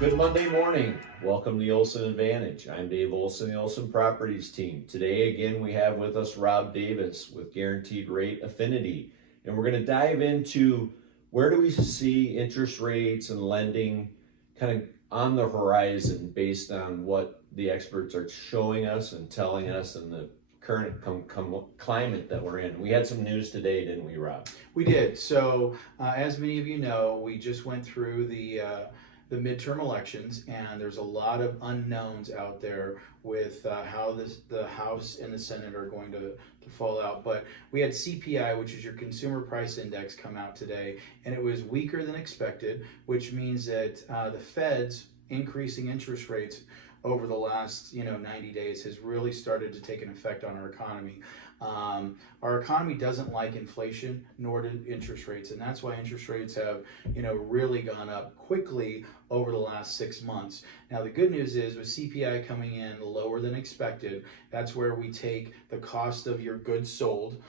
Good Monday morning. Welcome to the Olson Advantage. I'm Dave Olson, the Olson Properties team. Today, again, we have with us Rob Davis with Guaranteed Rate Affinity. And we're going to dive into where do we see interest rates and lending kind of on the horizon based on what the experts are showing us and telling us and the current climate that we're in. We had some news today, didn't we, Rob? We did. So, as many of you know, we just went through the midterm elections, and there's a lot of unknowns out there with how the House and the Senate are going to fall out. But we had CPI, which is your Consumer Price Index, come out today, and it was weaker than expected, which means that the Fed's increasing interest rates over the last 90 days has really started to take an effect on our economy. Our economy doesn't like inflation, nor do interest rates, and that's why interest rates have really gone up quickly over the last 6 months. Now the good news is with CPI coming in lower than expected, that's where we take the cost of your goods sold,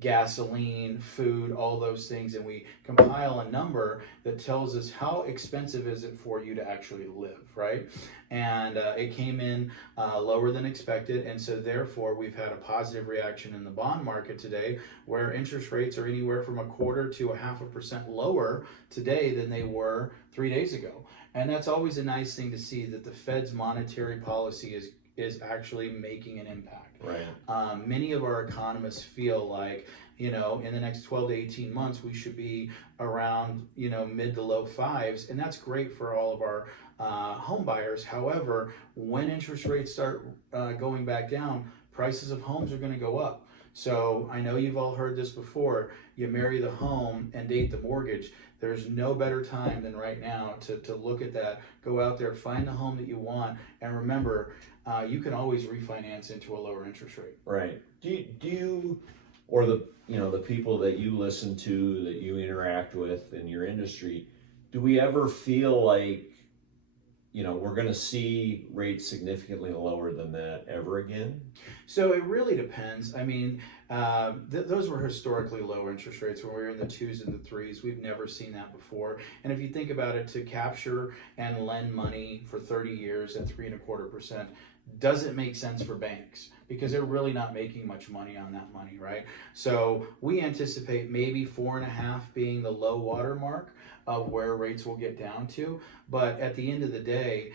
gasoline, food, all those things, and we compile a number that tells us how expensive is it for you to actually live, right? And it came in lower than expected, and so therefore we've had a positive reaction in the bond market today, where interest rates are anywhere from 1/4 to 0.5% lower today than they were 3 days ago. And that's always a nice thing to see, that the Fed's monetary policy is actually making an impact. Right. Many of our economists feel like, in the next 12 to 18 months, we should be around, mid to low fives, and that's great for all of our home buyers. However, when interest rates start going back down, prices of homes are going to go up. So I know you've all heard this before. You marry the home and date the mortgage. There's no better time than right now to look at that. Go out there, find the home that you want, and remember, you can always refinance into a lower interest rate. Right. Do you or the people that you listen to, that you interact with in your industry, do we ever feel like we're going to see rates significantly lower than that ever again? So it really depends. I mean, those were historically low interest rates when we were in the 2s and the 3s. We've never seen that before. And if you think about it, to capture and lend money for 30 years at 3.25% doesn't make sense for banks, because they're really not making much money on that money, right? So we anticipate maybe 4.5 being the low water mark of where rates will get down to. But at the end of the day,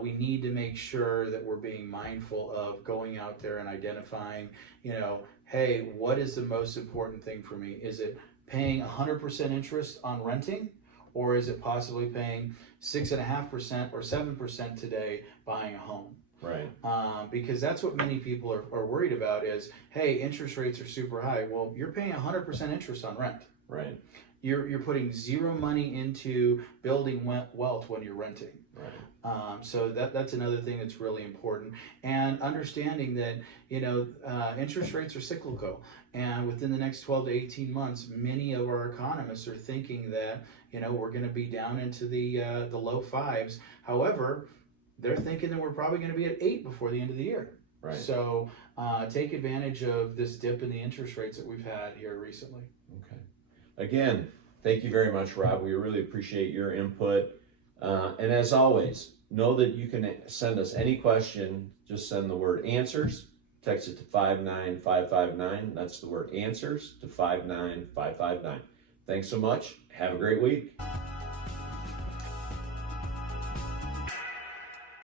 we need to make sure that we're being mindful of going out there and identifying, hey, what is the most important thing for me? Is it paying 100% interest on renting? Or is it possibly paying 6.5% or 7% today buying a home? Right. Because that's what many people are worried about is, hey, interest rates are super high. Well, you're paying 100% interest on rent. Right. You're putting zero money into building wealth when you're renting. Right. So that's another thing that's really important. And understanding that, interest rates are cyclical. And within the next 12 to 18 months, many of our economists are thinking that, we're going to be down into the low fives. However, they're thinking that we're probably going to be at 8 before the end of the year. Right. So take advantage of this dip in the interest rates that we've had here recently. Okay. Again, thank you very much, Rob. We really appreciate your input. And as always, know that you can send us any question. Just send the word answers. Text it to 59559. That's the word answers to 59559. Thanks so much. Have a great week.